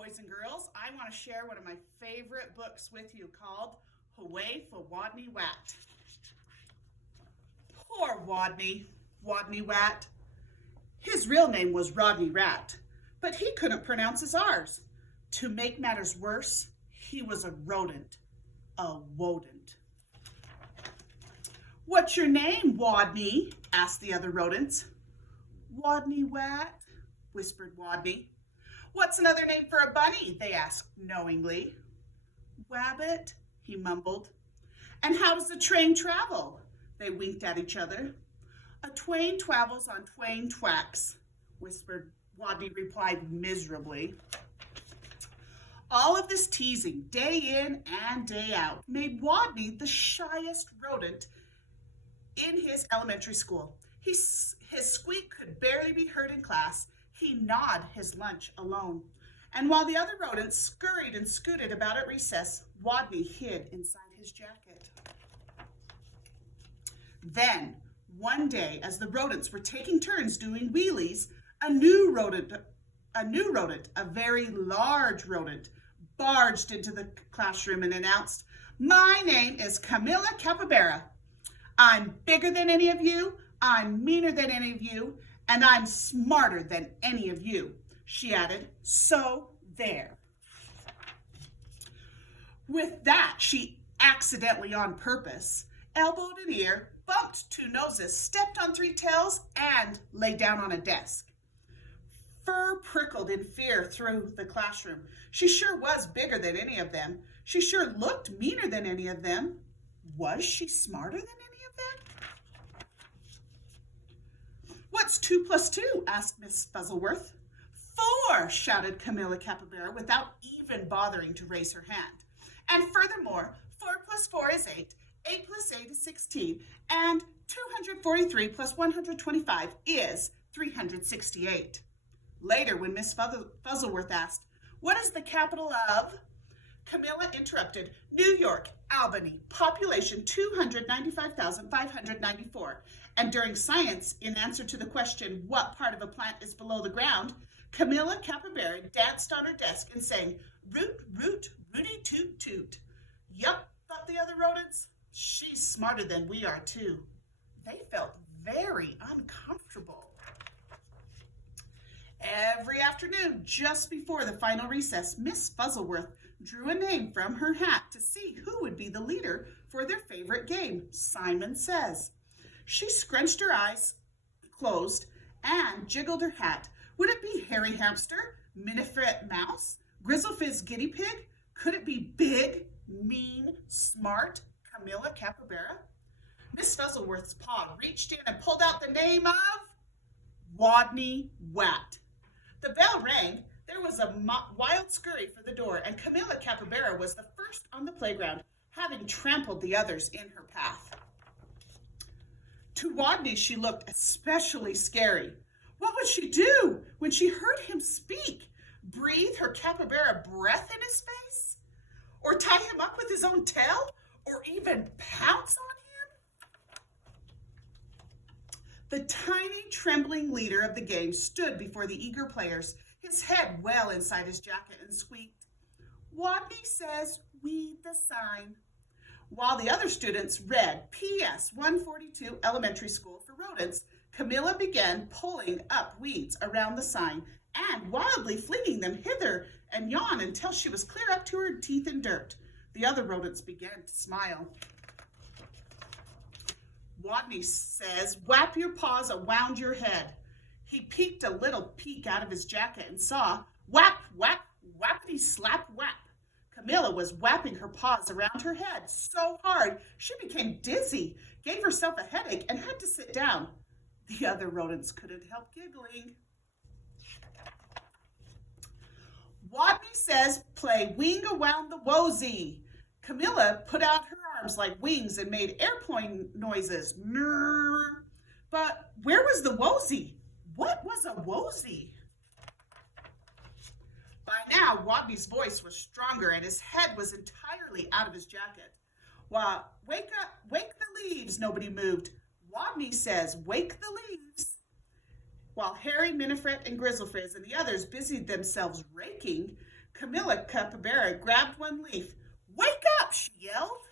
boys and girls. I want to share one of my favorite books with you called Hooray for Wadney Wat. Poor Wadney Wat. His real name was Rodney Rat, but he couldn't pronounce his R's. To make matters worse, he was a rodent, a wodent. "What's your name, Wadney?" asked the other rodents. "Wadney Wat," whispered Wadney. "What's another name for a bunny?" they asked knowingly. "Wabbit," he mumbled. "And how does a train travel?" They winked at each other. "A twain travels on twain tracks," whispered Wadney replied miserably. All of this teasing, day in and day out, made Wadney the shyest rodent in his elementary school. His squeak could barely be heard in class. He gnawed his lunch alone. And while the other rodents scurried and scooted about at recess, Wadney hid inside his jacket. Then, one day, as the rodents were taking turns doing wheelies, a new rodent, a very large rodent, barged into the classroom and announced, "My name is Camilla Capybara. I'm bigger than any of you, I'm meaner than any of you, and I'm smarter than any of you," she added. "So there." With that, she accidentally on purpose elbowed an ear, bumped two noses, stepped on three tails, and lay down on a desk. Fur prickled in fear through the classroom. She sure was bigger than any of them. She sure looked meaner than any of them. Was she smarter than any of them? "What's 2 plus 2? Asked Miss Fuzzleworth. "4, shouted Camilla Capybara without even bothering to raise her hand. "And furthermore, 4 plus 4 is 8. 8 plus 8 is 16. And 243 plus 125 is 368. Later, when Miss Fuzzleworth asked, "What is the capital of?" Camilla interrupted, "New York, Albany, population 295,594. And during science, in answer to the question, "What part of a plant is below the ground?" Camilla Capybara danced on her desk and sang, "Root, root, rooty toot toot." "Yup," thought the other rodents. "She's smarter than we are, too." They felt very uncomfortable. Every afternoon, just before the final recess, Miss Fuzzleworth drew a name from her hat to see who would be the leader for their favorite game, Simon Says. She scrunched her eyes closed and jiggled her hat. Would it be Hairy Hamster, Minifret Mouse, Grizzlefizz Guinea Pig? Could it be big, mean, smart Camilla Capybara? Miss Fuzzleworth's paw reached in and pulled out the name of Wadney Wat. The bell rang. There was a wild scurry for the door, and Camilla Capybara was the first on the playground, having trampled the others in her path. To Wadney, she looked especially scary. What would she do when she heard him speak? Breathe her capybara breath in his face? Or tie him up with his own tail? Or even pounce on him? The tiny, trembling leader of the game stood before the eager players, his head well inside his jacket, and squeaked, "Wadney Says, read the sign," while the other students read P.S. 142 Elementary School for Rodents. Camilla began pulling up weeds around the sign and wildly flinging them hither and yon until she was clear up to her teeth in dirt. The other rodents began to smile. Wadney Says, "Whap your paws around your head." He peeked a little peek out of his jacket and saw, whap, whap, whappity slap whap. Camilla was whapping her paws around her head so hard she became dizzy, gave herself a headache, and had to sit down. The other rodents couldn't help giggling. Wadney Says, "Play wing around the wosy." Camilla put out her arms like wings and made airplane noises. Mrrr. But where was the wosy? What was a wosy? By now, Wadney's voice was stronger and his head was entirely out of his jacket. Wake up, wake the leaves, nobody moved. Wadney Says, "Wake the leaves." While Harry, Minifret, and Grizzlefizz and the others busied themselves raking, Camilla Capybara grabbed one leaf. "Wake up!" she yelled.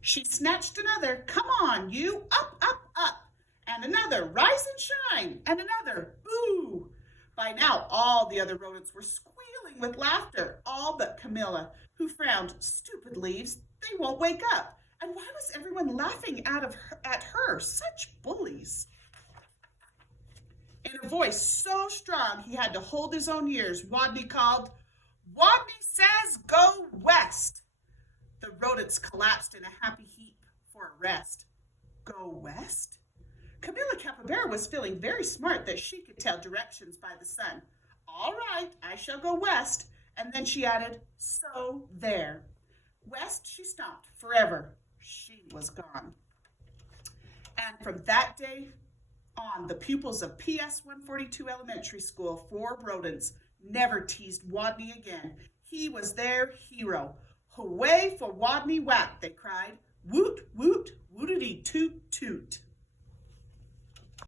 She snatched another. "Come on, you! Up, up, up!" And another. "Rise and shine!" And another. "Boo!" By now, all the other rodents were squealing with laughter, all but Camilla, who frowned. "Stupid leaves! They won't wake up!" And why was everyone laughing at her? Such bullies! In a voice so strong he had to hold his own ears, Wadney called, "Wadney says go west!" The rodents collapsed in a happy heap for a rest. Go west? Camilla Capybara was feeling very smart that she could tell directions by the sun. "All right, I shall go west." And then she added, "So there." West she stomped forever. She was gone. And from that day on, the pupils of PS 142 Elementary School, 4 rodents, never teased Wadney again. He was their hero. "Hooray for Wadney Whack," they cried. "Woot, woot, wootity toot, toot."